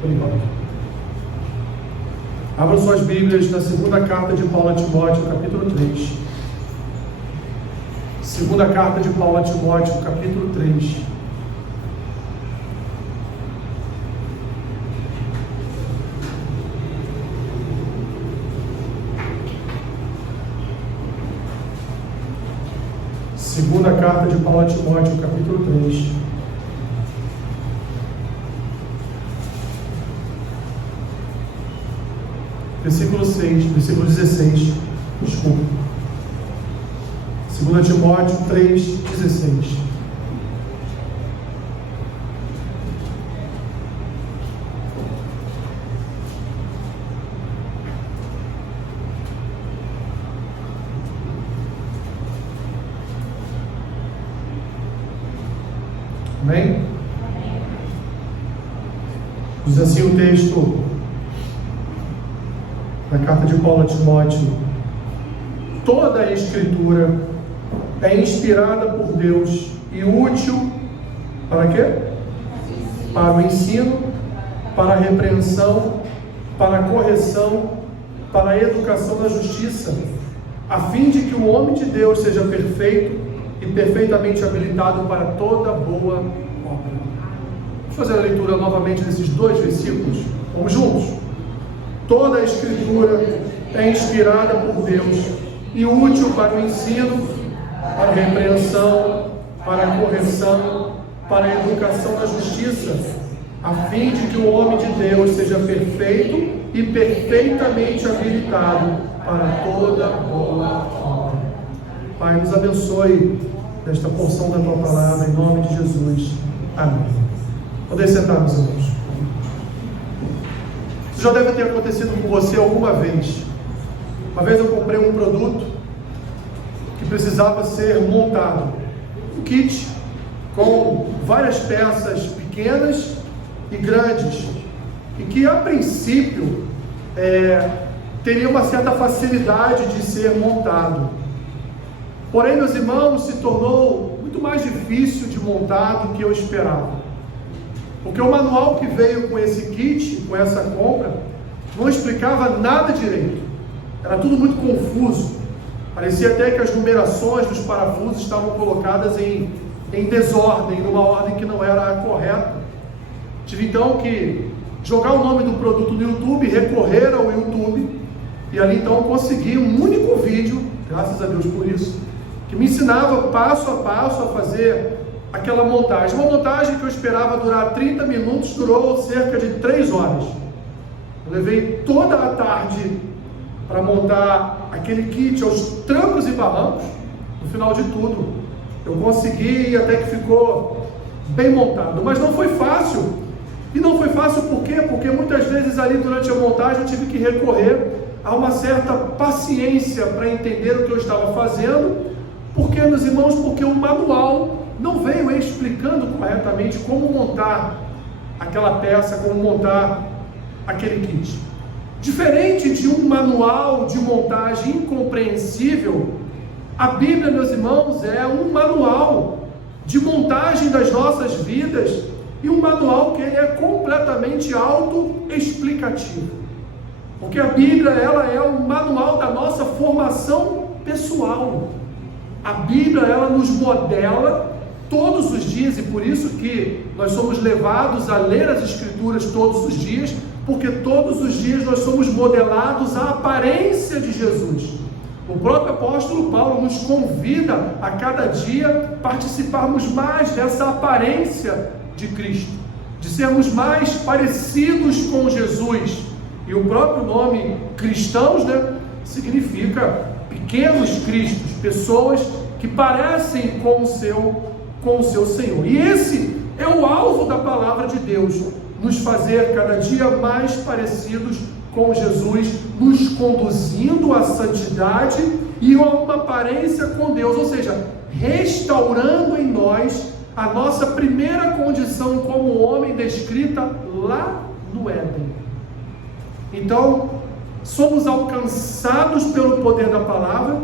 por enquanto. Abram suas Bíblias na segunda carta de Paulo a Timóteo, capítulo 3. Segunda carta de Paulo a Timóteo, capítulo 3. Segunda carta de Paulo a Timóteo, capítulo 3. Versículo 16. Desculpa. 2 Timóteo 3,16. Amém? Diz assim o texto da carta de Paulo a Timóteo: toda a Escritura é inspirada por Deus e útil para quê? Para o ensino, para a repreensão, para a correção, para a educação na justiça, a fim de que o homem de Deus seja perfeito e perfeitamente habilitado para toda boa obra. Vamos fazer a leitura novamente desses dois versículos? Vamos juntos? Toda a Escritura é inspirada por Deus e útil para o ensino, para a repreensão, para a correção, para a educação na justiça, a fim de que o homem de Deus seja perfeito e perfeitamente habilitado para toda boa obra. Pai, nos abençoe nesta porção da Tua Palavra, em nome de Jesus. Amém. Podem sentar, meus irmãos. Isso já deve ter acontecido com você alguma vez. Uma vez eu comprei um produto que precisava ser montado. Um kit com várias peças pequenas e grandes, e que a princípio teria uma certa facilidade de ser montado. Porém, meus irmãos, se tornou muito mais difícil de montar do que eu esperava. Porque o manual que veio com esse kit, com essa compra, não explicava nada direito. Era tudo muito confuso. Parecia até que as numerações dos parafusos estavam colocadas em desordem, numa ordem que não era a correta. Tive então que jogar o nome do produto no YouTube, recorrer ao YouTube, e ali então consegui um único vídeo, graças a Deus por isso, que me ensinava passo a passo a fazer aquela montagem. Uma montagem que eu esperava durar 30 minutos, durou cerca de 3 horas. Eu levei toda a tarde para montar aquele kit aos trancos e barrancos. No final de tudo, eu consegui, até que ficou bem montado. Mas não foi fácil. E não foi fácil por quê? Porque muitas vezes ali durante a montagem eu tive que recorrer a uma certa paciência para entender o que eu estava fazendo. Por quê, meus irmãos? Porque o manual não veio explicando corretamente como montar aquela peça, como montar aquele kit. Diferente de um manual de montagem incompreensível, a Bíblia, meus irmãos, é um manual de montagem das nossas vidas, e um manual que ele é completamente autoexplicativo. Porque a Bíblia, ela é um manual da nossa formação pessoal. A Bíblia, ela nos modela todos os dias, e por isso que nós somos levados a ler as Escrituras todos os dias, porque todos os dias nós somos modelados à aparência de Jesus. O próprio apóstolo Paulo nos convida a cada dia participarmos mais dessa aparência de Cristo, de sermos mais parecidos com Jesus. E o próprio nome cristãos, significa pequenos cristos, pessoas que parecem com o seu Senhor. E esse é o alvo da palavra de Deus, nos fazer cada dia mais parecidos com Jesus, nos conduzindo à santidade e a uma aparência com Deus, ou seja, restaurando em nós a nossa primeira condição como homem descrita lá no Éden. Então, somos alcançados pelo poder da palavra,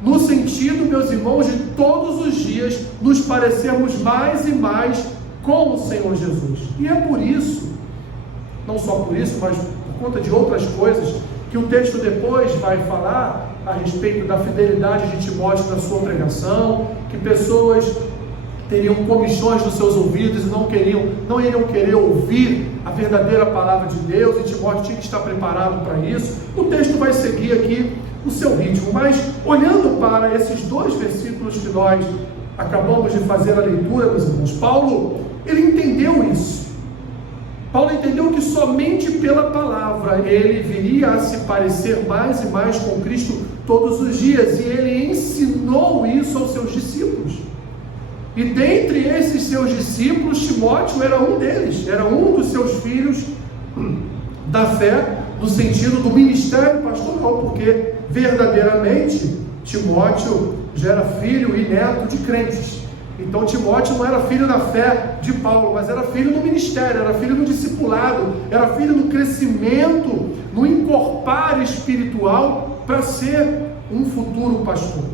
no sentido, meus irmãos, de todos os dias nos parecermos mais e mais com o Senhor Jesus. E é por isso não só por isso, mas por conta de outras coisas, que o texto depois vai falar a respeito da fidelidade de Timóteo na sua pregação, que pessoas teriam comichões nos seus ouvidos e não iriam querer ouvir a verdadeira palavra de Deus, e Timóteo tinha que estar preparado para isso. O texto vai seguir aqui o seu ritmo, mas olhando para esses 2 versículos que nós acabamos de fazer a leitura, meus irmãos, Paulo, ele entendeu isso. Paulo entendeu que somente pela palavra ele viria a se parecer mais e mais com Cristo todos os dias, e ele ensinou isso aos seus discípulos. E dentre esses seus discípulos, Timóteo era um deles, era um dos seus filhos da fé, no sentido do ministério pastoral, porque verdadeiramente Timóteo já era filho e neto de crentes. Então Timóteo não era filho da fé de Paulo, mas era filho do ministério, era filho do discipulado, era filho do crescimento, no encorpar espiritual para ser um futuro pastor.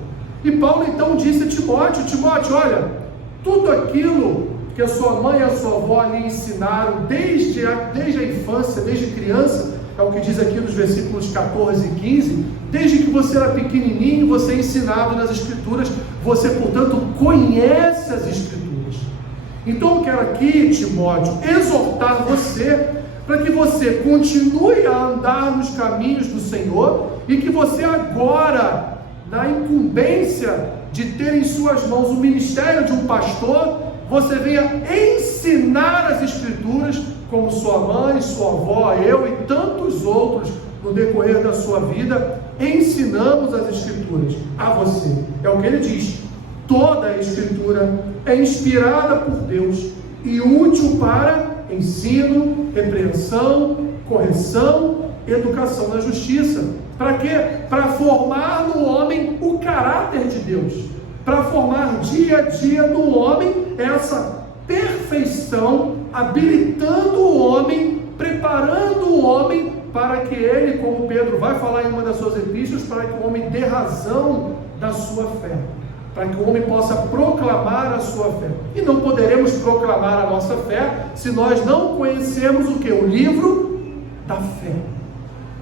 E Paulo então disse a Timóteo: Timóteo, olha, tudo aquilo que a sua mãe e a sua avó lhe ensinaram desde a infância, desde criança, é o que diz aqui nos versículos 14 e 15, desde que você era pequenininho, você é ensinado nas Escrituras, você, portanto, conhece as Escrituras. Então eu quero aqui, Timóteo, exortar você para que você continue a andar nos caminhos do Senhor e que você agora, na incumbência de ter em suas mãos o ministério de um pastor, você venha ensinar as Escrituras, como sua mãe, sua avó, eu e tantos outros no decorrer da sua vida, ensinamos as Escrituras a você. É o que ele diz: toda a Escritura é inspirada por Deus e útil para ensino, repreensão, correção, educação na justiça. Para quê? Para formar no homem o caráter de Deus, para formar dia a dia no homem essa perfeição, habilitando o homem, preparando o homem para que ele, como Pedro vai falar em uma das suas epístolas, para que o homem dê razão da sua fé, para que o homem possa proclamar a sua fé. E não poderemos proclamar a nossa fé se nós não conhecermos o que? O livro da fé.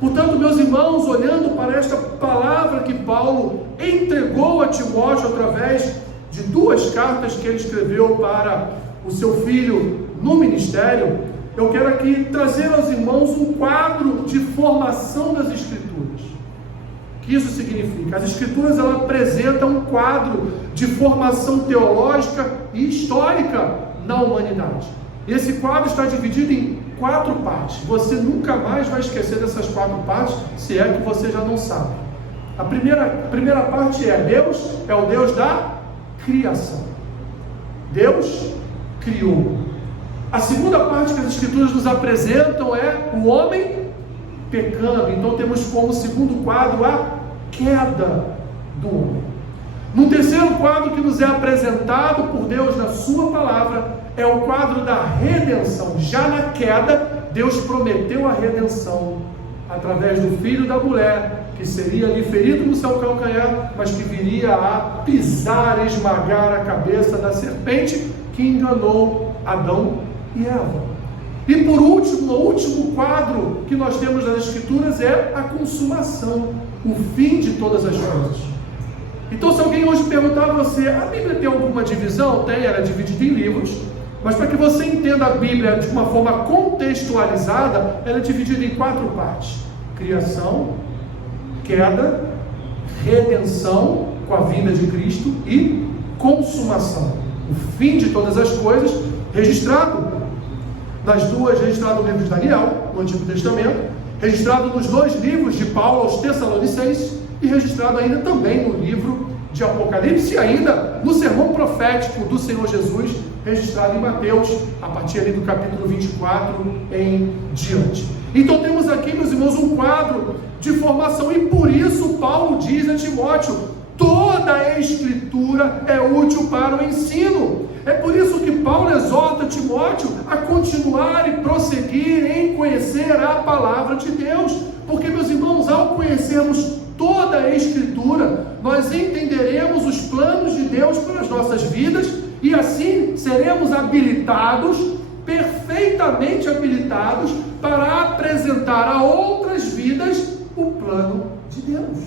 Portanto, meus irmãos, olhando para esta palavra que Paulo entregou a Timóteo através de 2 cartas que ele escreveu para o seu filho no ministério, eu quero aqui trazer aos irmãos um quadro de formação das Escrituras. O que isso significa? As Escrituras, ela apresenta um quadro de formação teológica e histórica na humanidade. Esse quadro está dividido em 4 partes. Você nunca mais vai esquecer dessas 4 partes, se é que você já não sabe. A primeira parte é: Deus é o Deus da criação. Deus criou. A segunda parte que as Escrituras nos apresentam é o homem pecando. Então temos como segundo quadro a queda do homem. No terceiro quadro que nos é apresentado por Deus na sua palavra é o quadro da redenção. Já na queda, Deus prometeu a redenção através do filho da mulher, que seria ali ferido no seu calcanhar, mas que viria a pisar, esmagar a cabeça da serpente que enganou Adão e Eva. E por último, o último quadro que nós temos nas Escrituras é a consumação, o fim de todas as coisas. Então, se alguém hoje perguntar a você: a Bíblia tem alguma divisão? Tem, ela é dividida em livros, mas para que você entenda a Bíblia de uma forma contextualizada, ela é dividida em 4 partes: criação, queda, redenção com a vinda de Cristo e consumação, o fim de todas as coisas, registrado registrado no livro de Daniel, no Antigo Testamento, registrado nos 2 livros de Paulo aos Tessalonicenses e registrado ainda também no livro de Apocalipse e ainda no sermão profético do Senhor Jesus, registrado em Mateus, a partir ali do capítulo 24 em diante. Então temos aqui, meus irmãos, um quadro de formação, e por isso Paulo diz a Timóteo: toda a Escritura é útil para o ensino. É por isso que Paulo exorta Timóteo a continuar e prosseguir em conhecer a palavra de Deus, porque, meus irmãos, ao conhecermos toda a Escritura, nós entenderemos os planos de Deus para as nossas vidas, e assim seremos habilitados, perfeitamente habilitados, para apresentar a outras vidas o plano de Deus.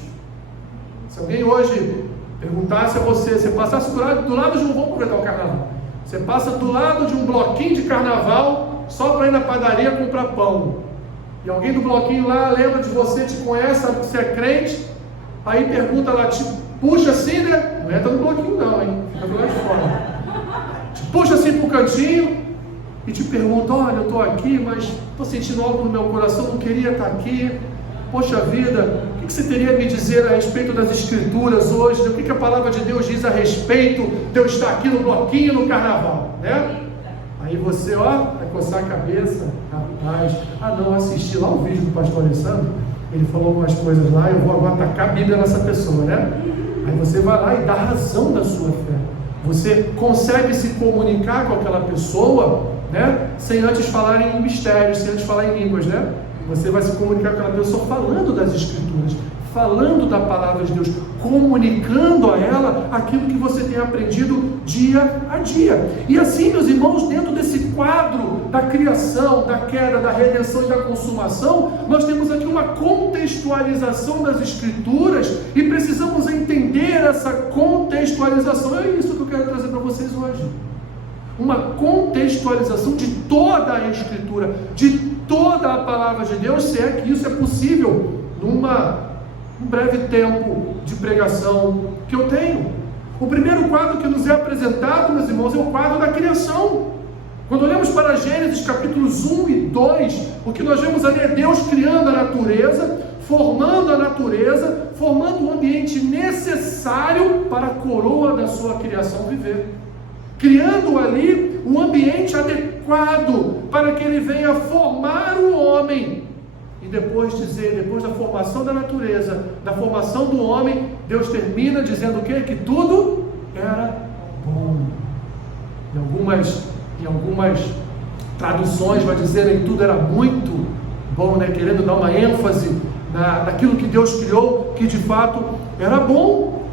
Se alguém hoje perguntasse a você, você passasse do lado de um, vamos aproveitar o carnaval, você passa do lado de um bloquinho de carnaval só para ir na padaria comprar pão, e alguém do bloquinho lá lembra de você, te conhece, sabe que você é crente, aí pergunta lá, te puxa assim, né? Não entra no bloquinho não, hein? Fica do lado de fora. Te puxa assim pro cantinho e te pergunta, olha, eu estou aqui, mas estou sentindo algo no meu coração, não queria estar aqui. Poxa vida, o que você teria a me dizer a respeito das Escrituras hoje? O que a palavra de Deus diz a respeito de eu estar aqui no bloquinho, no carnaval, né? Aí você, vai coçar a cabeça, rapaz, não, assisti lá o vídeo do pastor Alessandro, ele falou algumas coisas lá, eu vou agora atacar a Bíblia nessa pessoa, né? Aí você vai lá e dá razão da sua fé. Você consegue se comunicar com aquela pessoa, né? Sem antes falar em mistérios, sem antes falar em línguas, né? Você vai se comunicar com aquela pessoa falando das Escrituras, falando da palavra de Deus, comunicando a ela aquilo que você tem aprendido dia a dia. E assim, meus irmãos, dentro desse quadro da criação, da queda, da redenção e da consumação, nós temos aqui uma contextualização das Escrituras e precisamos entender essa contextualização. É isso que eu quero trazer para vocês hoje. Uma contextualização de toda a Escritura, de toda a palavra de Deus, se é que isso é possível num breve tempo de pregação que eu tenho. O primeiro quadro que nos é apresentado, meus irmãos, é o quadro da criação. Quando olhamos para Gênesis capítulos 1 e 2, o que nós vemos ali é Deus criando a natureza, formando um ambiente necessário para a coroa da sua criação viver. Criando ali um ambiente adequado para que ele venha formar o homem. E depois da formação da natureza, da formação do homem, Deus termina dizendo o quê? Que tudo era bom. Em algumas traduções vai dizer que tudo era muito bom, né? Querendo dar uma ênfase naquilo que Deus criou, que de fato era bom.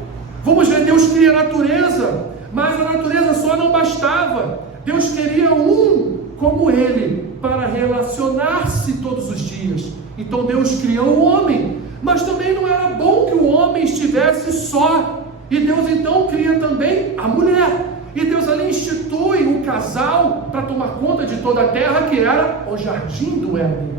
Vamos ver, Deus cria a natureza, mas a natureza só não bastava. Deus queria um como ele, para relacionar-se todos os dias. Então Deus criou o homem, mas também não era bom que o homem estivesse só. E Deus então cria também a mulher. E Deus ali institui um casal para tomar conta de toda a terra, que era o jardim do Éden.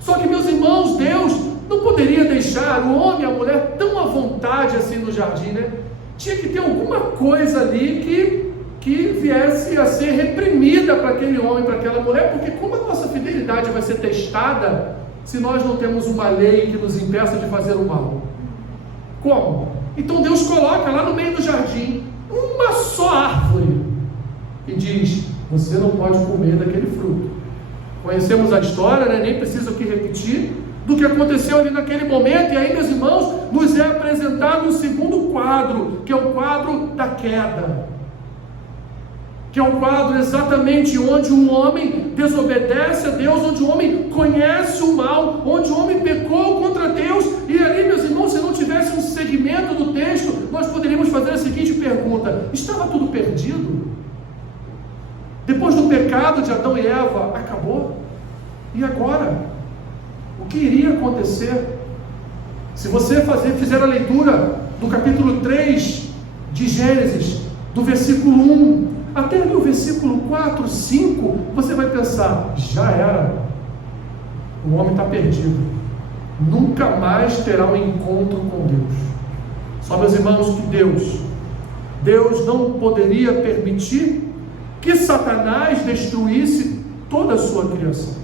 Só que, meus irmãos, Deus não poderia deixar o homem e a mulher tão à vontade assim no jardim, né? Tinha que ter alguma coisa ali que viesse a ser reprimida para aquele homem, para aquela mulher, porque como a nossa fidelidade vai ser testada se nós não temos uma lei que nos impeça de fazer o mal? Como? Então Deus coloca lá no meio do jardim uma só árvore e diz: você não pode comer daquele fruto. Conhecemos a história, né? Nem preciso aqui repetir do que aconteceu ali naquele momento. E aí, meus irmãos, nos é apresentado o segundo quadro, que é o quadro da queda, que é um quadro exatamente onde o homem desobedece a Deus, onde o homem conhece o mal, onde o homem pecou contra Deus. E ali, meus irmãos, se não tivesse um segmento do texto, nós poderíamos fazer a seguinte pergunta: estava tudo perdido? Depois do pecado de Adão e Eva, acabou? E agora? O que iria acontecer? Se você fizer a leitura do capítulo 3 de Gênesis, do versículo 1 até ali o versículo 4, 5, você vai pensar: já era, o homem está perdido, nunca mais terá um encontro com Deus. Só, meus irmãos, que Deus não poderia permitir que Satanás destruísse toda a sua criação.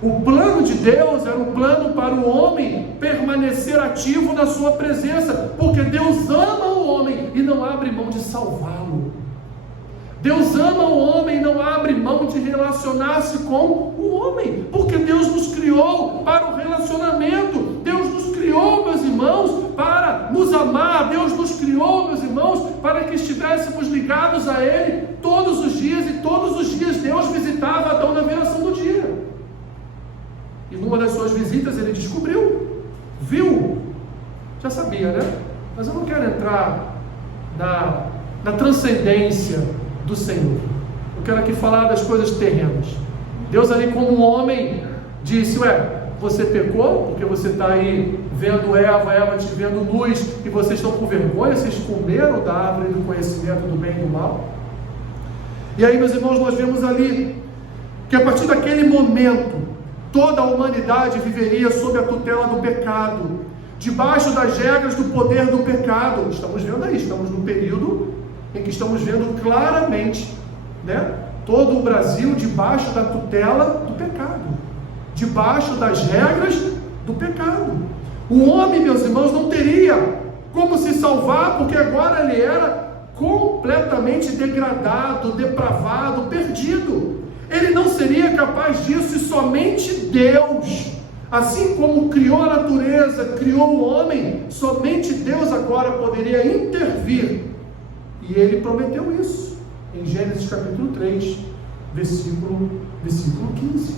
O plano de Deus era um plano para o homem permanecer ativo na sua presença, porque Deus ama o homem e não abre mão de salvá-lo. Deus ama o homem e não abre mão de relacionar-se com o homem, porque Deus nos criou para o relacionamento. Deus nos criou, meus irmãos, para nos amar. Deus nos criou, meus irmãos, para que estivéssemos ligados a Ele todos os dias, e todos os dias Deus visitava Adão na viração do dia. E numa das suas visitas ele viu, já sabia, né? Mas eu não quero entrar na transcendência do Senhor. Eu quero aqui falar das coisas terrenas. Deus ali como um homem disse: você pecou porque você está aí vendo Eva te vendo luz, e vocês estão com vergonha, vocês comeram da árvore do conhecimento do bem e do mal. E aí, meus irmãos, nós vemos ali que a partir daquele momento toda a humanidade viveria sob a tutela do pecado, debaixo das regras do poder do pecado. Estamos vendo aí, estamos num período em que estamos vendo claramente, todo o Brasil debaixo da tutela do pecado, debaixo das regras do pecado. O homem, meus irmãos, não teria como se salvar, porque agora ele era completamente degradado, depravado, perdido. Ele não seria capaz disso, e somente Deus, assim como criou a natureza, criou o homem, somente Deus agora poderia intervir. E ele prometeu isso em Gênesis capítulo 3, versículo 15.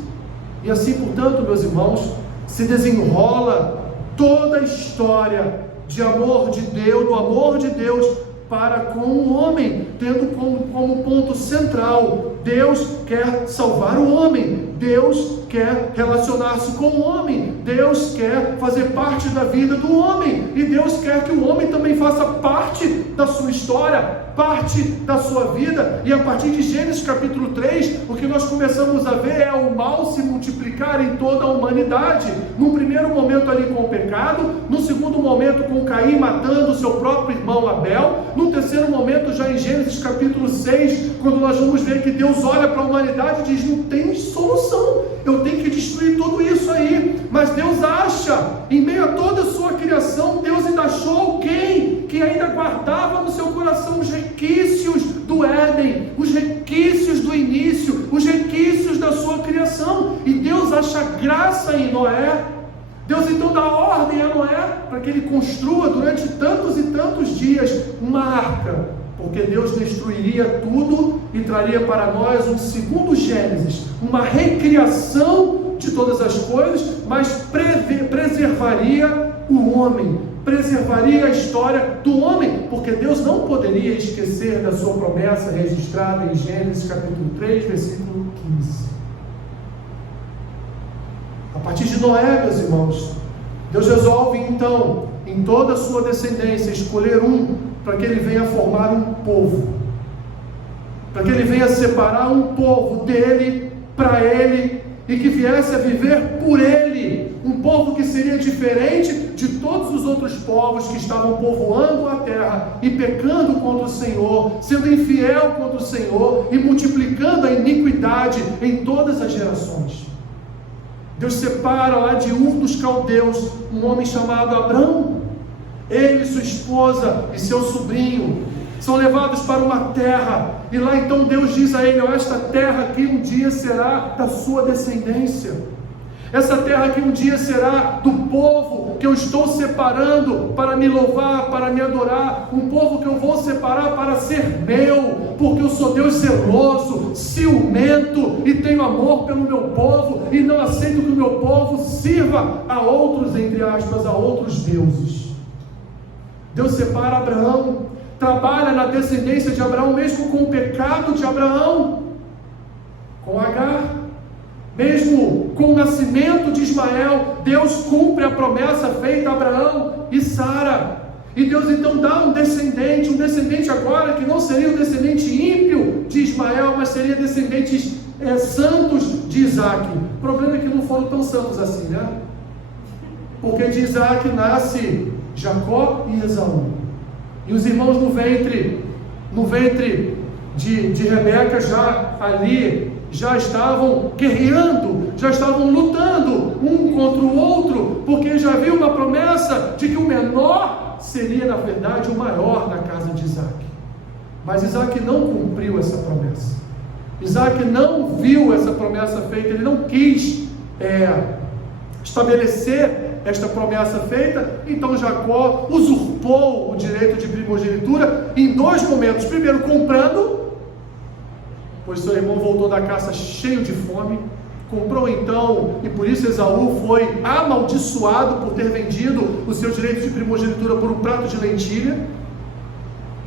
E assim, portanto, meus irmãos, se desenrola toda a história de amor de Deus, do amor de Deus para com o homem, tendo como ponto central: Deus quer salvar o homem, Deus quer relacionar-se com o homem, Deus quer fazer parte da vida do homem, e Deus quer que o homem também faça parte da sua história, parte da sua vida. E a partir de Gênesis capítulo 3, o que nós começamos a ver é o mal se multiplicar em toda a humanidade. No primeiro momento ali com o pecado, no segundo momento com Caim matando o seu próprio irmão Abel, no terceiro momento já em Gênesis capítulo 6, quando nós vamos ver que Deus olha para a humanidade e diz: não tem solução, eu tenho que destruir tudo isso aí. Mas Deus acha, em meio a toda a sua criação, Deus ainda achou alguém que ainda guardava no seu coração os resquícios do Éden, os resquícios do início, os resquícios da sua criação. E Deus acha graça em Noé. Deus então dá ordem a Noé para que ele construa durante tantos e tantos dias uma arca, porque Deus destruiria tudo e traria para nós um segundo Gênesis, uma recriação de todas as coisas, mas preservaria o homem, preservaria a história do homem, porque Deus não poderia esquecer da sua promessa registrada em Gênesis capítulo 3, versículo 15. A partir de Noé, meus irmãos, Deus resolve então, em toda a sua descendência, escolher um para que ele venha formar um povo, para que ele venha separar um povo dele, para ele, e que viesse a viver por ele, um povo que seria diferente de todos os outros povos que estavam povoando a terra e pecando contra o Senhor, sendo infiel contra o Senhor e multiplicando a iniquidade em todas as gerações. Deus separa lá de Ur dos Caldeus um homem chamado Abrão. Ele, sua esposa e seu sobrinho são levados para uma terra, e lá então Deus diz a ele: esta terra aqui um dia será da sua descendência, essa terra aqui um dia será do povo que eu estou separando para me louvar, para me adorar, um povo que eu vou separar para ser meu, porque eu sou Deus zeloso, ciumento, e tenho amor pelo meu povo, e não aceito que o meu povo sirva a outros, entre aspas, a outros deuses. Deus separa Abraão, trabalha na descendência de Abraão, mesmo com o pecado de Abraão, com Agar, mesmo com o nascimento de Ismael. Deus cumpre a promessa feita a Abraão e Sara, e Deus então dá um descendente agora que não seria o descendente ímpio de Ismael, mas seria descendentes santos de Isaac. O problema é que não foram tão santos assim, né? Porque de Isaac nasce Jacó e Esaú, e os irmãos no ventre de Rebeca já estavam guerreando, já estavam lutando um contra o outro, porque já havia uma promessa de que o menor seria na verdade o maior na casa de Isaac. Mas Isaac não cumpriu essa promessa, Isaac não viu essa promessa feita, ele não quis estabelecer esta promessa feita. Então Jacó usurpou o direito de primogenitura em dois momentos: primeiro comprando, pois seu irmão voltou da caça cheio de fome, comprou então, e por isso Esaú foi amaldiçoado por ter vendido o seu direito de primogenitura por um prato de lentilha.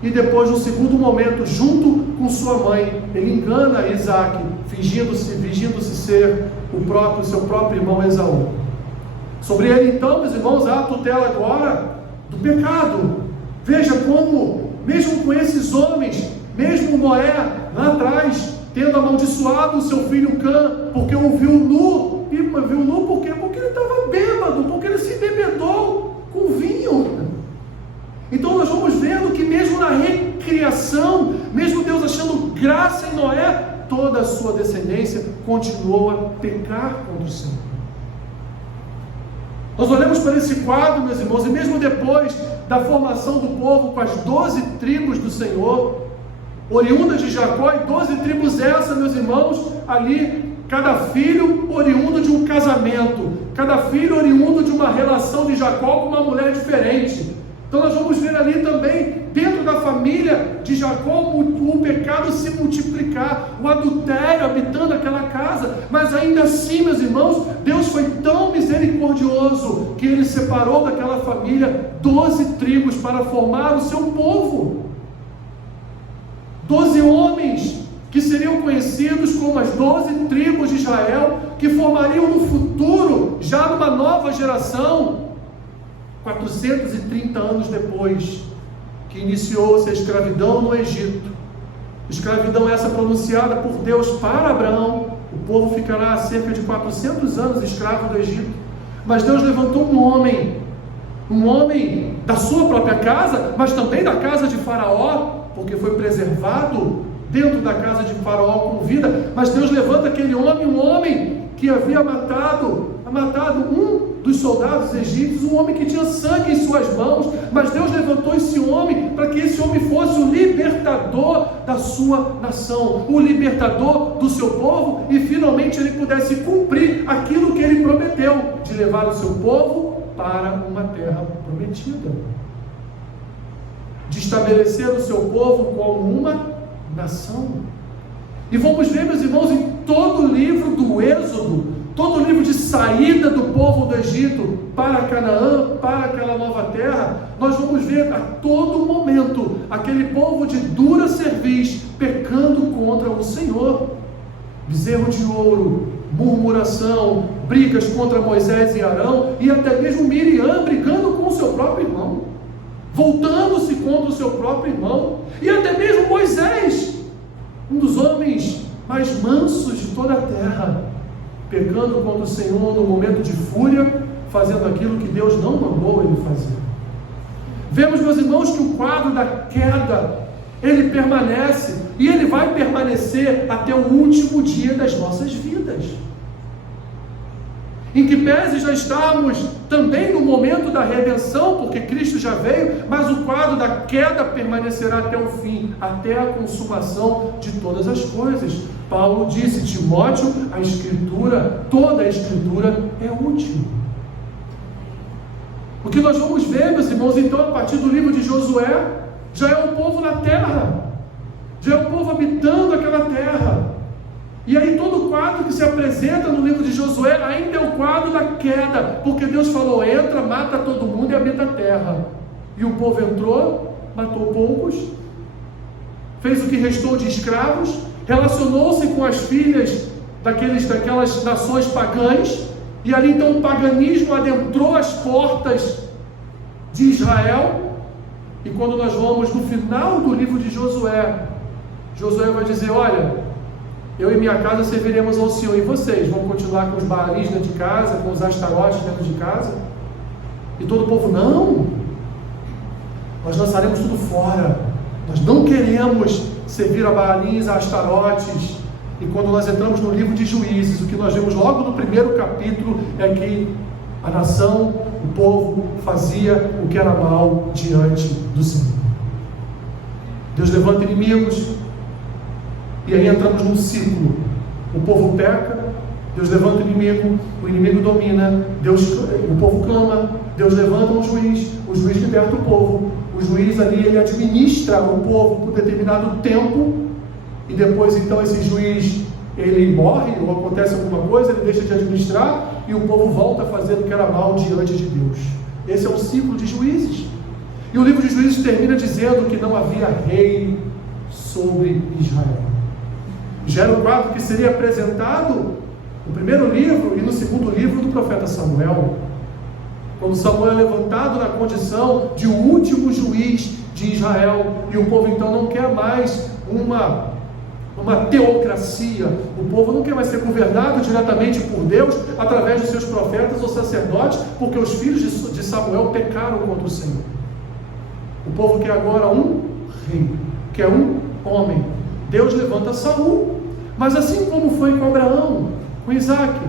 E depois, no segundo momento, junto com sua mãe, ele engana Isaac, fingindo-se ser seu próprio irmão Esaú. Sobre ele então, meus irmãos, há a tutela agora do pecado. Veja como, mesmo com esses homens, mesmo Noé lá atrás, tendo amaldiçoado o seu filho Cã, porque o viu nu, e viu nu por quê? Porque ele estava bêbado, porque ele se embebedou com vinho. Então nós vamos vendo que mesmo na recriação, mesmo Deus achando graça em Noé, toda a sua descendência continuou a pecar contra o Senhor. Nós olhamos para esse quadro, meus irmãos, e mesmo depois da formação do povo com as 12 tribos do Senhor, oriundas de Jacó, e 12 tribos essas, meus irmãos, ali, cada filho oriundo de um casamento, cada filho oriundo de uma relação de Jacó com uma mulher diferente. Então nós vamos ver ali também, dentro da família de Jacó, o pecado se multiplicar, o adultério habitando aquela casa. Mas ainda assim, meus irmãos, Deus foi tão misericordioso que Ele separou daquela família 12 tribos para formar o seu povo. 12 homens que seriam conhecidos como as 12 tribos de Israel, que formariam no futuro, já numa nova geração, 430 anos depois que iniciou-se a escravidão no Egito. Escravidão essa pronunciada por Deus para Abraão. O povo ficará cerca de 400 anos escravo do Egito. Mas Deus levantou um homem da sua própria casa, mas também da casa de Faraó, porque foi preservado dentro da casa de Faraó com vida. Mas Deus levanta aquele homem, um homem que havia matado um dos soldados egípcios, um homem que tinha sangue em suas mãos. Mas Deus levantou esse homem para que esse homem fosse o libertador da sua nação, o libertador do seu povo, e finalmente ele pudesse cumprir aquilo que ele prometeu, de levar o seu povo para uma terra prometida, de estabelecer o seu povo como uma nação. E vamos ver, meus irmãos, em todo o livro do Êxodo, todo o livro de saída do povo do Egito para Canaã, para aquela nova terra, nós vamos ver a todo momento aquele povo de dura cerviz pecando contra o Senhor. Bezerro de ouro, murmuração, brigas contra Moisés e Arão, e até mesmo Miriam brigando com o seu próprio irmão, voltando-se contra o seu próprio irmão, e até mesmo Moisés, um dos homens mais mansos de toda a terra, pecando contra o Senhor no momento de fúria, fazendo aquilo que Deus não mandou ele fazer. Vemos, meus irmãos, que o quadro da queda, ele permanece, e ele vai permanecer até o último dia das nossas vidas. Em que pese já estamos também no momento da redenção, porque Cristo já veio, mas o quadro da queda permanecerá até o fim, até a consumação de todas as coisas. Paulo disse: Timóteo, a Escritura, toda a Escritura é útil. O que nós vamos ver, meus irmãos, então, a partir do livro de Josué, já é o povo na terra, já é o povo habitando aquela terra. E aí todo o quadro que se apresenta no livro de Josué ainda é o quadro da queda, porque Deus falou: entra, mata todo mundo e habita a terra. E o povo entrou, matou poucos, fez o que restou de escravos, relacionou-se com as filhas daquelas nações pagãs, e ali então o paganismo adentrou as portas de Israel. E quando nós vamos no final do livro de Josué, Josué vai dizer: olha, eu e minha casa serviremos ao Senhor, e vocês vão continuar com os Baalis dentro de casa, com os Astarotes dentro de casa? E todo o povo: não, nós lançaremos tudo fora, nós não queremos servir a Baalis, a Astarotes. E quando nós entramos no livro de Juízes, o que nós vemos logo no primeiro capítulo é que a nação, o povo, fazia o que era mal diante do Senhor. Deus levanta inimigos, e aí entramos num ciclo. O povo peca, Deus levanta o inimigo domina, o povo clama, Deus levanta um juiz, o juiz liberta o povo, o juiz ali ele administra o povo por determinado tempo, e depois então esse juiz ele morre, ou acontece alguma coisa, ele deixa de administrar, e o povo volta a fazer o que era mal diante de Deus. Esse é o ciclo de Juízes. E o livro de Juízes termina dizendo que não havia rei sobre Israel. Já era um quadro que seria apresentado no primeiro livro e no segundo livro do profeta Samuel. Quando Samuel é levantado na condição de o último juiz de Israel, e o povo então não quer mais uma teocracia, o povo não quer mais ser governado diretamente por Deus, através dos seus profetas ou sacerdotes, porque os filhos de Samuel pecaram contra o Senhor. O povo quer agora um rei, quer um homem. Deus levanta Saul, mas assim como foi com Abraão, com Isaac,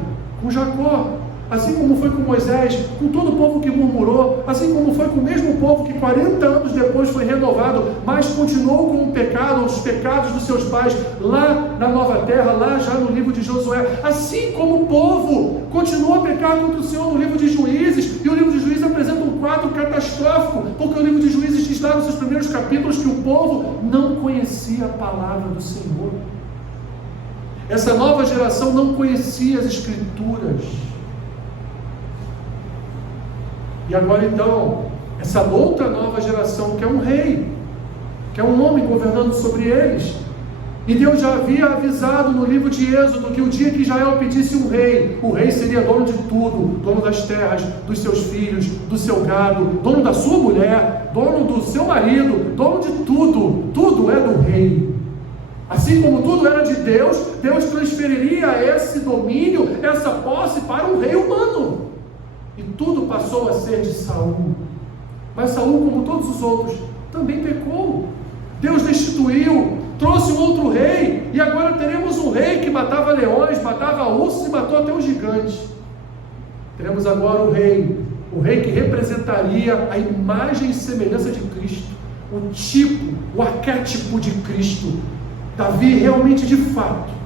com Jacó, assim como foi com Moisés, com todo o povo que murmurou, assim como foi com o mesmo povo que 40 anos depois foi renovado, mas continuou com o pecado, os pecados dos seus pais, lá na nova terra, lá já no livro de Josué, assim como o povo continua a pecar contra o Senhor no livro de Juízes, e o livro de Juízes apresenta um quadro catastrófico, porque o livro de Juízes diz lá nos seus primeiros capítulos que o povo não conhecia a palavra do Senhor. Essa nova geração não conhecia as Escrituras. E agora então, essa outra nova geração quer um rei, quer um homem governando sobre eles. E Deus já havia avisado no livro de Êxodo que o dia que Israel pedisse um rei, o rei seria dono de tudo, dono das terras, dos seus filhos, do seu gado, dono da sua mulher, dono do seu marido, dono de tudo, tudo é do rei. Assim como tudo era de Deus, Deus transferiria esse domínio, essa posse para um rei humano. E tudo passou a ser de Saul. Mas Saul, como todos os outros, também pecou. Deus destituiu, trouxe um outro rei, e agora teremos um rei que matava leões, matava ursos e matou até um gigante. Teremos agora o rei que representaria a imagem e semelhança de Cristo, o tipo, o arquétipo de Cristo. Davi realmente, de fato,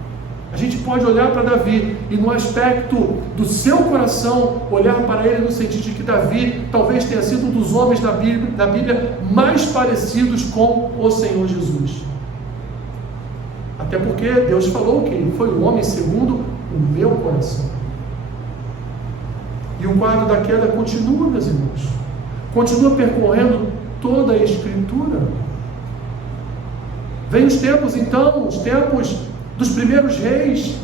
a gente pode olhar para Davi e no aspecto do seu coração, olhar para ele no sentido de que Davi talvez tenha sido um dos homens da Bíblia mais parecidos com o Senhor Jesus. Até porque Deus falou que ele foi um homem segundo o meu coração. E o quadro da queda continua, meus irmãos. Continua percorrendo toda a Escritura. Vem os tempos então, os tempos dos primeiros reis.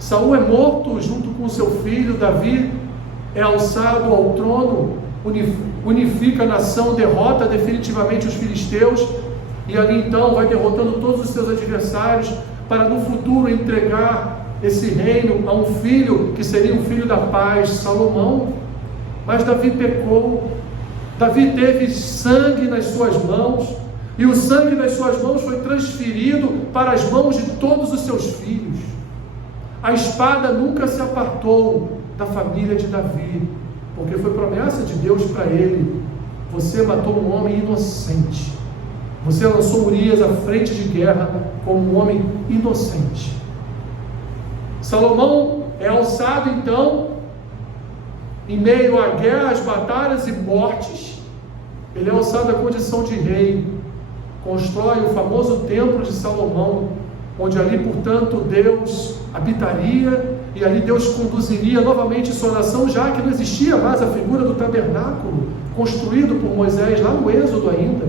Saul é morto junto com seu filho, Davi é alçado ao trono, unifica a nação, derrota definitivamente os filisteus, e ali então vai derrotando todos os seus adversários, para no futuro entregar esse reino a um filho, que seria um filho da paz, Salomão. Mas Davi pecou, Davi teve sangue nas suas mãos, e o sangue das suas mãos foi transferido para as mãos de todos os seus filhos. A espada nunca se apartou da família de Davi, porque foi promessa de Deus para ele: você matou um homem inocente, você lançou Urias à frente de guerra como um homem inocente. Salomão é alçado então, em meio a guerras, batalhas e mortes, ele é alçado à condição de rei. Constrói o famoso templo de Salomão, onde ali, portanto, Deus habitaria, e ali Deus conduziria novamente sua nação, já que não existia mais a figura do tabernáculo, construído por Moisés, lá no Êxodo ainda.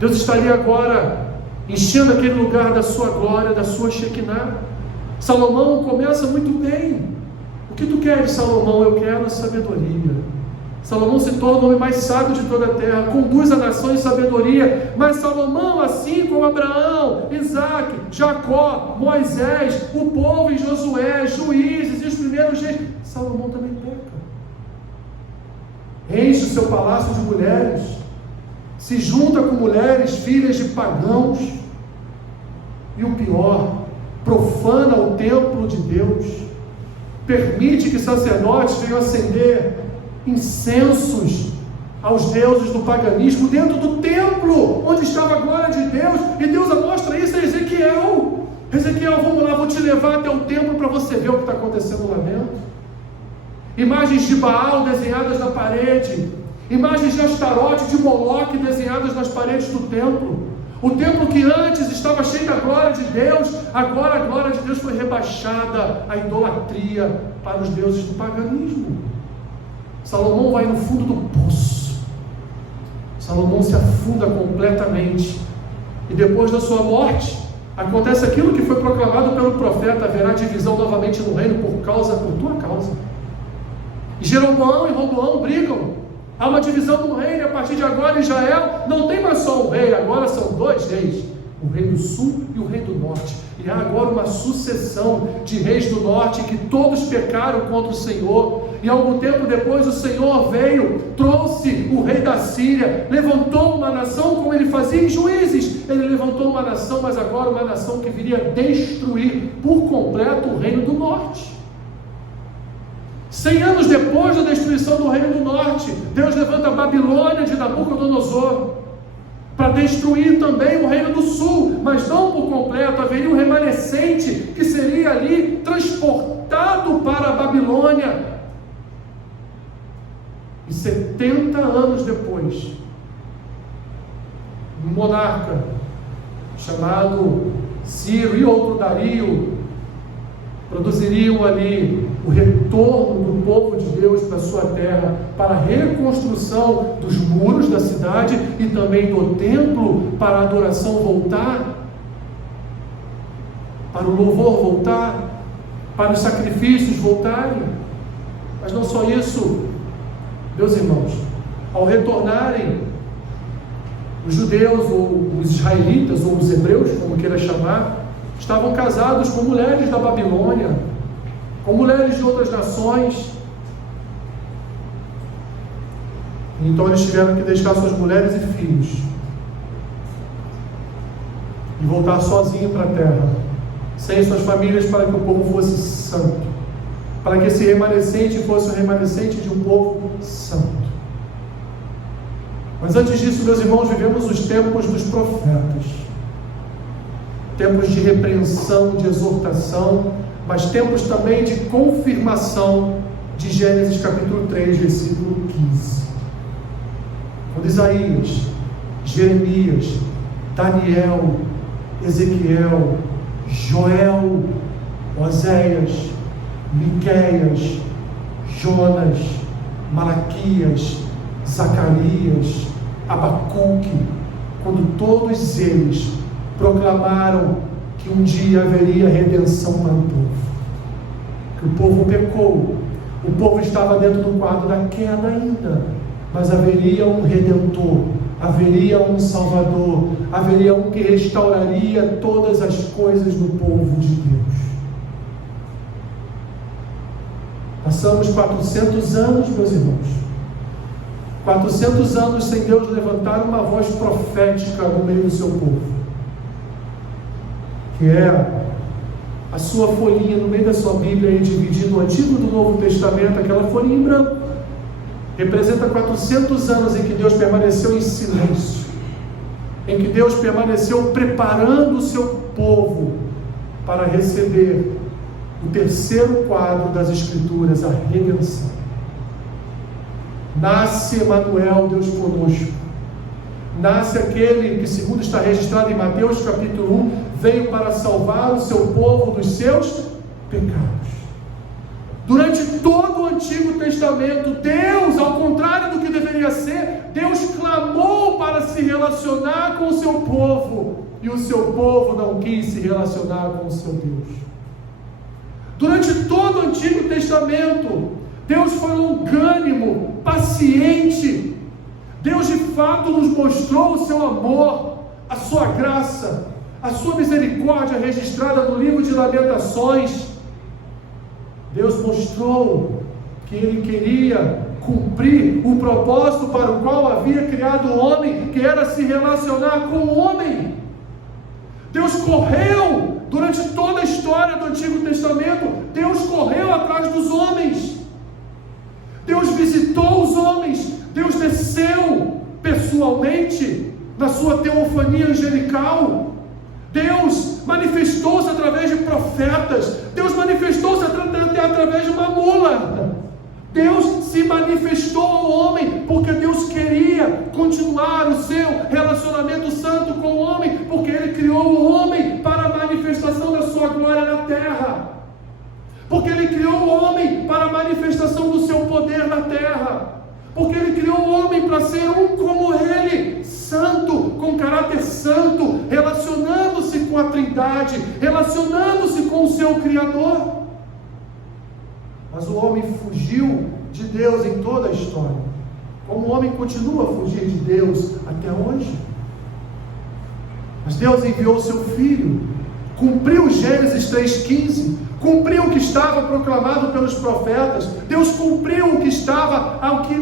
Deus estaria agora enchendo aquele lugar da sua glória, da sua Shekinah. Salomão começa muito bem. O que tu queres, Salomão? Eu quero sabedoria. Salomão se torna o homem mais sábio de toda a terra, conduz a nação em sabedoria. Mas Salomão, assim como Abraão, Isaac, Jacó, Moisés, o povo em Josué, Juízes e os primeiros reis, Salomão também peca. Enche o seu palácio de mulheres, se junta com mulheres, filhas de pagãos, e o pior, profana o templo de Deus, permite que sacerdotes venham acender incensos aos deuses do paganismo dentro do templo onde estava a glória de Deus. E Deus mostra isso a Ezequiel. Ezequiel, vamos lá, vou te levar até o templo para você ver o que está acontecendo lá dentro. Imagens de Baal desenhadas na parede, imagens de Astarote, de Moloque desenhadas nas paredes do templo. O templo que antes estava cheio da glória de Deus, agora a glória de Deus foi rebaixada à idolatria para os deuses do paganismo. Salomão vai no fundo do poço. Salomão se afunda completamente. E depois da sua morte, acontece aquilo que foi proclamado pelo profeta: haverá divisão novamente no reino por tua causa. E Jeroboão e Roboão brigam. Há uma divisão no reino, e a partir de agora em Israel não tem mais só um rei, agora são dois reis, o rei do sul e o rei do norte. E há agora uma sucessão de reis do norte que todos pecaram contra o Senhor. E algum tempo depois o Senhor veio, trouxe o rei da Síria, levantou uma nação como ele fazia em Juízes. Ele levantou uma nação, mas agora uma nação que viria destruir por completo o reino do norte. 100 anos depois da destruição do reino do norte, Deus levanta a Babilônia de Nabucodonosor para destruir também o reino do sul, mas não por completo. Haveria um remanescente que seria ali transportado para a Babilônia. E 70 anos depois, um monarca chamado Ciro e outro Dario produziriam ali o retorno do povo de Deus para a sua terra, para a reconstrução dos muros da cidade e também do templo, para a adoração voltar, para o louvor voltar, para os sacrifícios voltarem. Mas não só isso, meus irmãos, ao retornarem os judeus, ou os israelitas, ou os hebreus, como queira chamar, estavam casados com mulheres da Babilônia, com mulheres de outras nações. Então eles tiveram que deixar suas mulheres e filhos e voltar sozinhos para a terra, sem suas famílias, para que o povo fosse santo, para que esse remanescente fosse o remanescente de um povo santo. Mas antes disso, meus irmãos, vivemos os tempos dos profetas, tempos de repreensão, de exortação, mas tempos também de confirmação, de Gênesis capítulo 3, versículo 15. Quando Isaías, Jeremias, Daniel, Ezequiel, Joel, Oséias, Miqueias, Jonas, Malaquias, Zacarias, Abacuque, quando todos eles proclamaram que um dia haveria redenção para o povo, que o povo pecou, o povo estava dentro do quadro da queda ainda, mas haveria um Redentor, haveria um Salvador, haveria um que restauraria todas as coisas do povo de Deus. Passamos 400 anos, meus irmãos, 400 anos sem Deus levantar uma voz profética no meio do seu povo, que é a sua folhinha no meio da sua Bíblia, aí dividindo o Antigo e o Novo Testamento, aquela folhinha em branco, representa 400 anos em que Deus permaneceu em silêncio, em que Deus permaneceu preparando o seu povo para receber o terceiro quadro das Escrituras, a redenção. Nasce Emanuel, Deus conosco. Nasce aquele que, segundo está registrado em Mateus capítulo 1, veio para salvar o seu povo dos seus pecados. Durante todo o Antigo Testamento, Deus, ao contrário do que deveria ser, Deus clamou para se relacionar com o seu povo, e o seu povo não quis se relacionar com o seu Deus. Durante todo o Antigo Testamento, Deus foi longânimo, paciente. Deus de fato nos mostrou o seu amor, a sua graça, a sua misericórdia registrada no livro de Lamentações. Deus mostrou que Ele queria cumprir o propósito para o qual havia criado o homem, que era se relacionar com o homem. Deus correu, durante toda a história do Antigo Testamento, Deus correu atrás dos homens. Deus visitou os homens, Deus desceu pessoalmente na sua teofania angelical. Deus manifestou-se através de profetas, Deus manifestou-se através de uma mula. Deus se manifestou ao homem, porque Deus queria continuar o seu relacionamento santo com o homem, porque Ele criou o homem para a manifestação da sua glória na terra, porque Ele criou o homem para a manifestação do seu poder na terra, porque Ele criou o homem para ser um como Ele, santo, com caráter santo, relacionando-se com a Trindade, relacionando-se com o seu Criador. Mas o homem fugiu de Deus em toda a história, como o homem continua a fugir de Deus até hoje. Mas Deus enviou o seu Filho, cumpriu Gênesis 3,15, cumpriu o que estava proclamado pelos profetas. Deus cumpriu o que estava,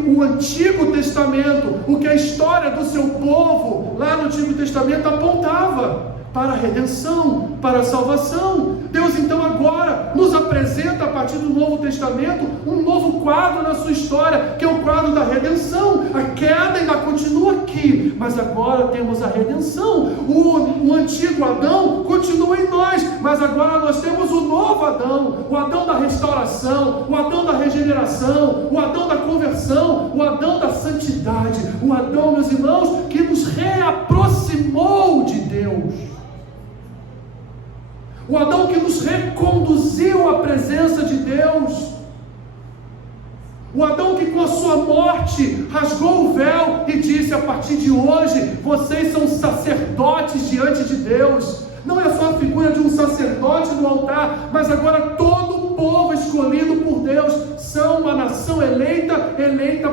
o Antigo Testamento, o que a história do seu povo lá no Antigo Testamento apontava para a redenção, para a salvação. Deus então agora nos apresenta a partir do Novo Testamento um novo quadro na sua história, que é o quadro da redenção. A queda ainda continua aqui, mas agora temos a redenção. O antigo Adão continua em nós, mas agora nós temos o novo Adão, o Adão da restauração, o Adão da regeneração, o Adão da conversão, o Adão da santidade, o Adão, meus irmãos, que nos reaproximou de Deus. O Adão que nos reconduziu à presença de Deus. O Adão que com a sua morte rasgou o véu e disse: a partir de hoje vocês são sacerdotes diante de Deus. Não é só a figura de um sacerdote no altar, mas agora todo o povo escolhido por Deus são uma nação eleita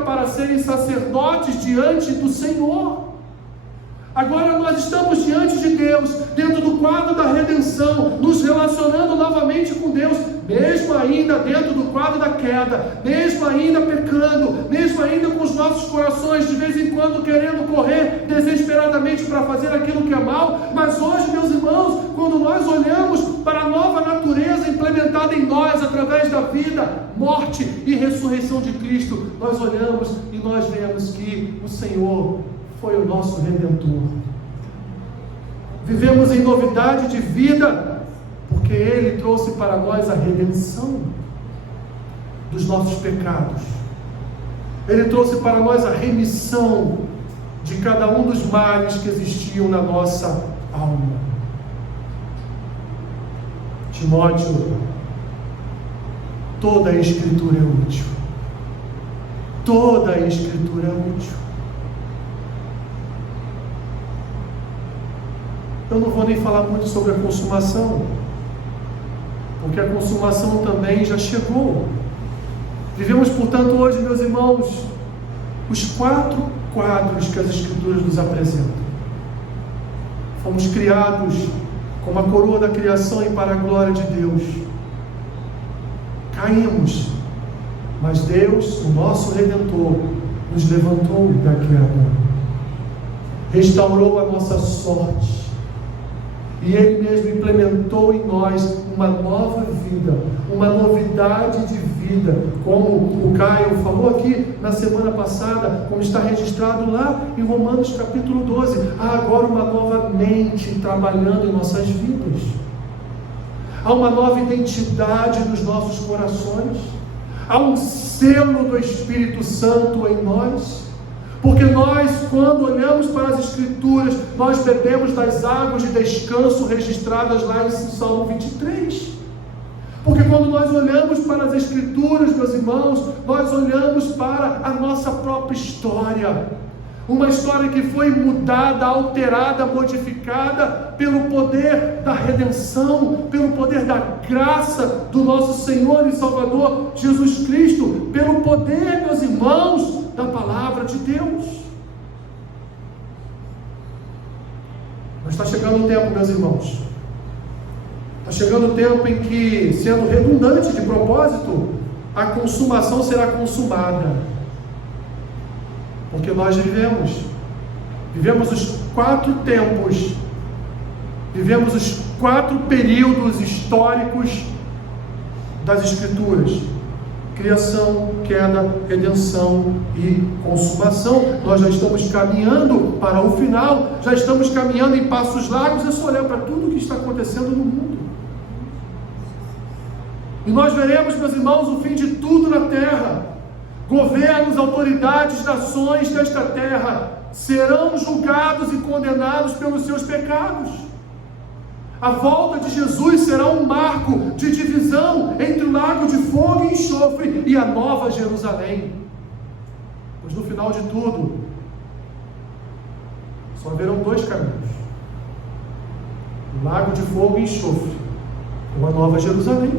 para serem sacerdotes diante do Senhor. Agora nós estamos diante de Deus, dentro do quadro da redenção, nos relacionando novamente com Deus, mesmo ainda dentro do quadro da queda, mesmo ainda pecando, mesmo ainda com os nossos corações de vez em quando querendo correr desesperadamente para fazer aquilo que é mal. Mas hoje, meus irmãos, quando nós olhamos para a nova natureza implementada em nós através da vida, morte e ressurreição de Cristo, nós olhamos e nós vemos que o Senhor foi o nosso Redentor. Vivemos em novidade de vida, porque Ele trouxe para nós a redenção dos nossos pecados. Ele trouxe para nós a remissão de cada um dos males que existiam na nossa alma. Timóteo, toda a Escritura é útil. Toda a Escritura é útil. Eu não vou nem falar muito sobre a consumação, porque a consumação também já chegou. Vivemos, portanto, hoje, meus irmãos, os 4 quadros que as Escrituras nos apresentam. Fomos criados com a coroa da criação e para a glória de Deus. Caímos, mas Deus, o nosso Redentor, nos levantou da queda, restaurou a nossa sorte, e Ele mesmo implementou em nós uma nova vida, uma novidade de vida, como o Caio falou aqui na semana passada, como está registrado lá em Romanos capítulo 12. Há agora uma nova mente trabalhando em nossas vidas, há uma nova identidade nos nossos corações, há um selo do Espírito Santo em nós. Porque nós, quando olhamos para as Escrituras, nós bebemos das águas de descanso registradas lá em Salmo 23. Porque quando nós olhamos para as Escrituras, meus irmãos, nós olhamos para a nossa própria história. Uma história que foi mudada, alterada, modificada pelo poder da redenção, pelo poder da graça do nosso Senhor e Salvador Jesus Cristo, pelo poder, meus irmãos, da palavra de Deus. Mas está chegando o tempo, meus irmãos, está chegando o tempo em que, sendo redundante de propósito, a consumação será consumada, porque nós vivemos os 4 tempos, vivemos os 4 períodos históricos das Escrituras: criação, queda, redenção e consumação. Nós já estamos caminhando para o final, já estamos caminhando em passos largos. É só olhar para tudo o que está acontecendo no mundo, e nós veremos, meus irmãos, o fim de tudo na terra. Governos, autoridades, nações desta terra serão julgados e condenados pelos seus pecados. A volta de Jesus será um marco de divisão entre o lago de fogo e enxofre e a nova Jerusalém. Pois no final de tudo, só haverão dois caminhos: o lago de fogo e enxofre, ou a Nova Jerusalém.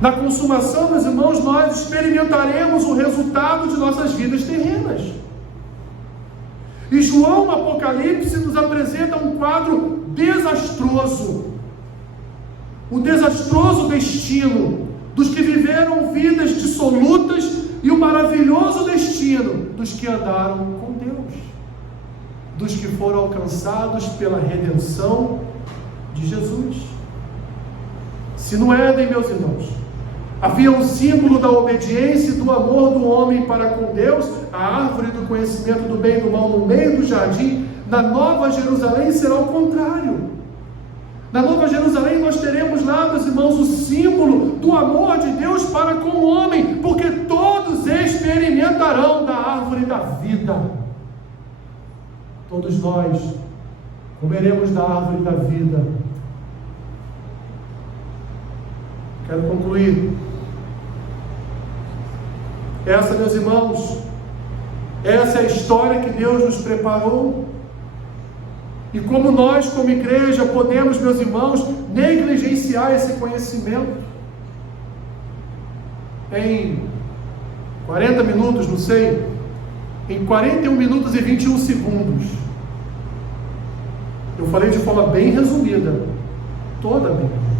Na consumação, meus irmãos, nós experimentaremos o resultado de nossas vidas terrenas. E João, no Apocalipse, nos apresenta um quadro desastroso. O desastroso destino dos que viveram vidas dissolutas e o maravilhoso destino dos que andaram com Deus, dos que foram alcançados pela redenção de Jesus. Se no Éden, meus irmãos, havia um símbolo da obediência e do amor do homem para com Deus, a árvore do conhecimento do bem e do mal no meio do jardim, na Nova Jerusalém será o contrário. Na Nova Jerusalém nós teremos lá, meus irmãos, o símbolo do amor de Deus para com o homem, porque todos experimentarão da árvore da vida. Todos nós comeremos da árvore da vida. Quero concluir. Essa, meus irmãos, essa é a história que Deus nos preparou. E como nós, como igreja, podemos, meus irmãos, negligenciar esse conhecimento? Em 40 minutos, não sei, em 41 minutos e 21 segundos, eu falei de forma bem resumida toda a Bíblia.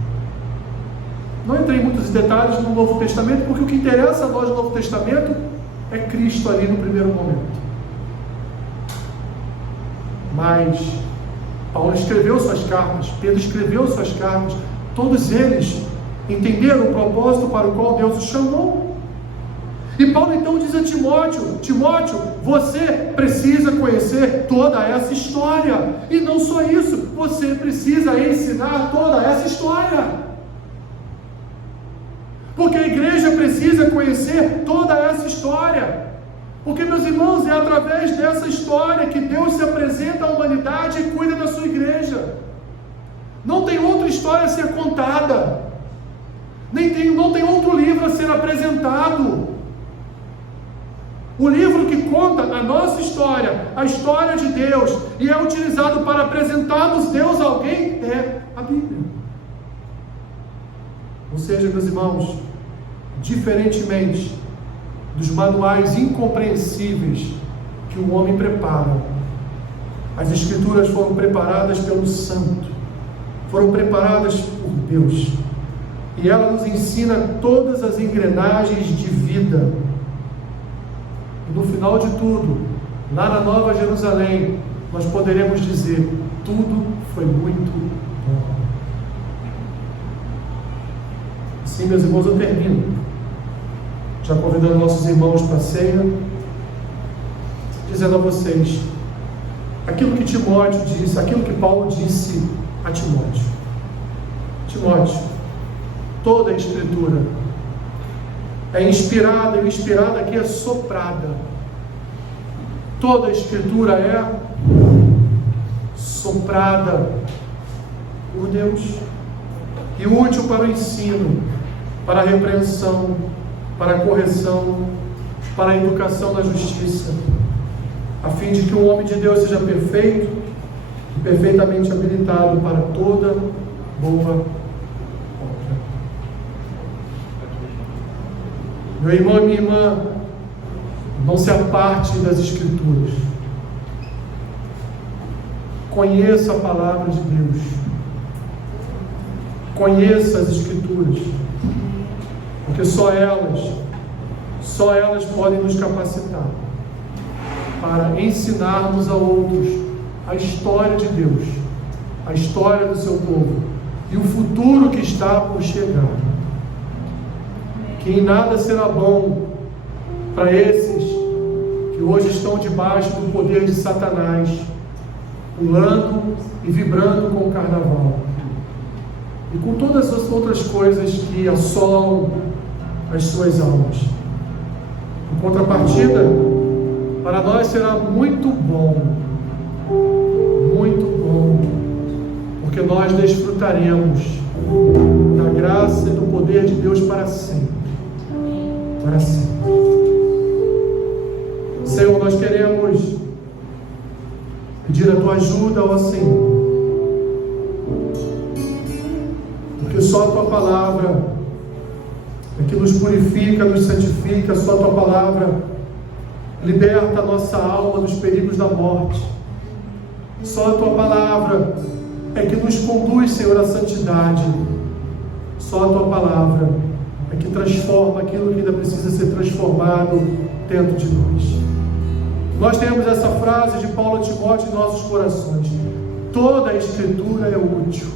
Não entrei em muitos detalhes no Novo Testamento, porque o que interessa a nós no Novo Testamento é Cristo ali no primeiro momento. Mas Paulo escreveu suas cartas, Pedro escreveu suas cartas, todos eles entenderam o propósito para o qual Deus os chamou. E Paulo então diz a Timóteo: Timóteo, você precisa conhecer toda essa história, e não só isso, você precisa ensinar toda essa história, porque a igreja precisa conhecer toda essa história. Porque, meus irmãos, é através dessa história que Deus se apresenta à humanidade e cuida da sua igreja. Não tem outra história a ser contada, não tem outro livro a ser apresentado. O livro que conta a nossa história, a história de Deus, e é utilizado para apresentarmos Deus a alguém, é a Bíblia. Ou seja, meus irmãos, diferentemente dos manuais incompreensíveis que o homem prepara, as Escrituras foram preparadas pelo Santo, foram preparadas por Deus, e ela nos ensina todas as engrenagens de vida. E no final de tudo, lá na Nova Jerusalém, nós poderemos dizer: tudo foi muito bom. Assim, meus irmãos, eu termino já convidando nossos irmãos para a ceia, dizendo a vocês aquilo que Timóteo disse, aquilo que Paulo disse a Timóteo. Timóteo, toda a Escritura é inspirada, e o inspirado aqui é soprada. Toda a Escritura é soprada por Deus e útil para o ensino, para a repreensão, para a correção, para a educação na justiça, a fim de que o homem de Deus seja perfeito e perfeitamente habilitado para toda boa obra. Meu irmão e minha irmã, não se aparte das Escrituras. Conheça a palavra de Deus. Conheça as Escrituras, porque só elas podem nos capacitar para ensinarmos a outros a história de Deus, a história do seu povo e o futuro que está por chegar. Que em nada será bom para esses que hoje estão debaixo do poder de Satanás, pulando e vibrando com o carnaval e com todas as outras coisas que assolam as suas almas. Em contrapartida, para nós será muito bom, porque nós desfrutaremos da graça e do poder de Deus para sempre. Para sempre. Senhor, nós queremos pedir a tua ajuda, ó Senhor, porque só a tua palavra é que nos purifica, nos santifica. Só a tua palavra liberta a nossa alma dos perigos da morte. Só a tua palavra é que nos conduz, Senhor, à santidade. Só a tua palavra é que transforma aquilo que ainda precisa ser transformado dentro de nós. Nós temos essa frase de Paulo a Timóteo em nossos corações: toda a Escritura é útil.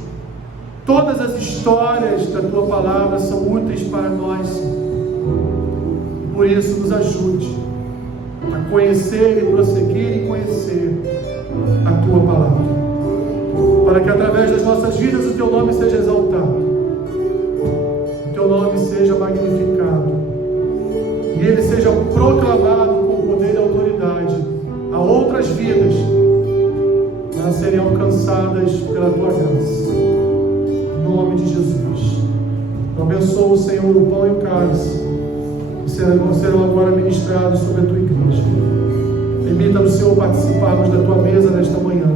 Todas as histórias da tua palavra são úteis para nós, Senhor. Por isso, nos ajude a conhecer e prosseguir em conhecer a tua palavra, para que através das nossas vidas o teu nome seja exaltado, o teu nome seja magnificado e ele seja proclamado com poder e autoridade a outras vidas para serem alcançadas pela tua graça. Em nome de Jesus, eu abençoo o Senhor o pão e o cálice que serão agora ministrados sobre a tua igreja. Permita-nos, Senhor, participarmos da tua mesa nesta manhã,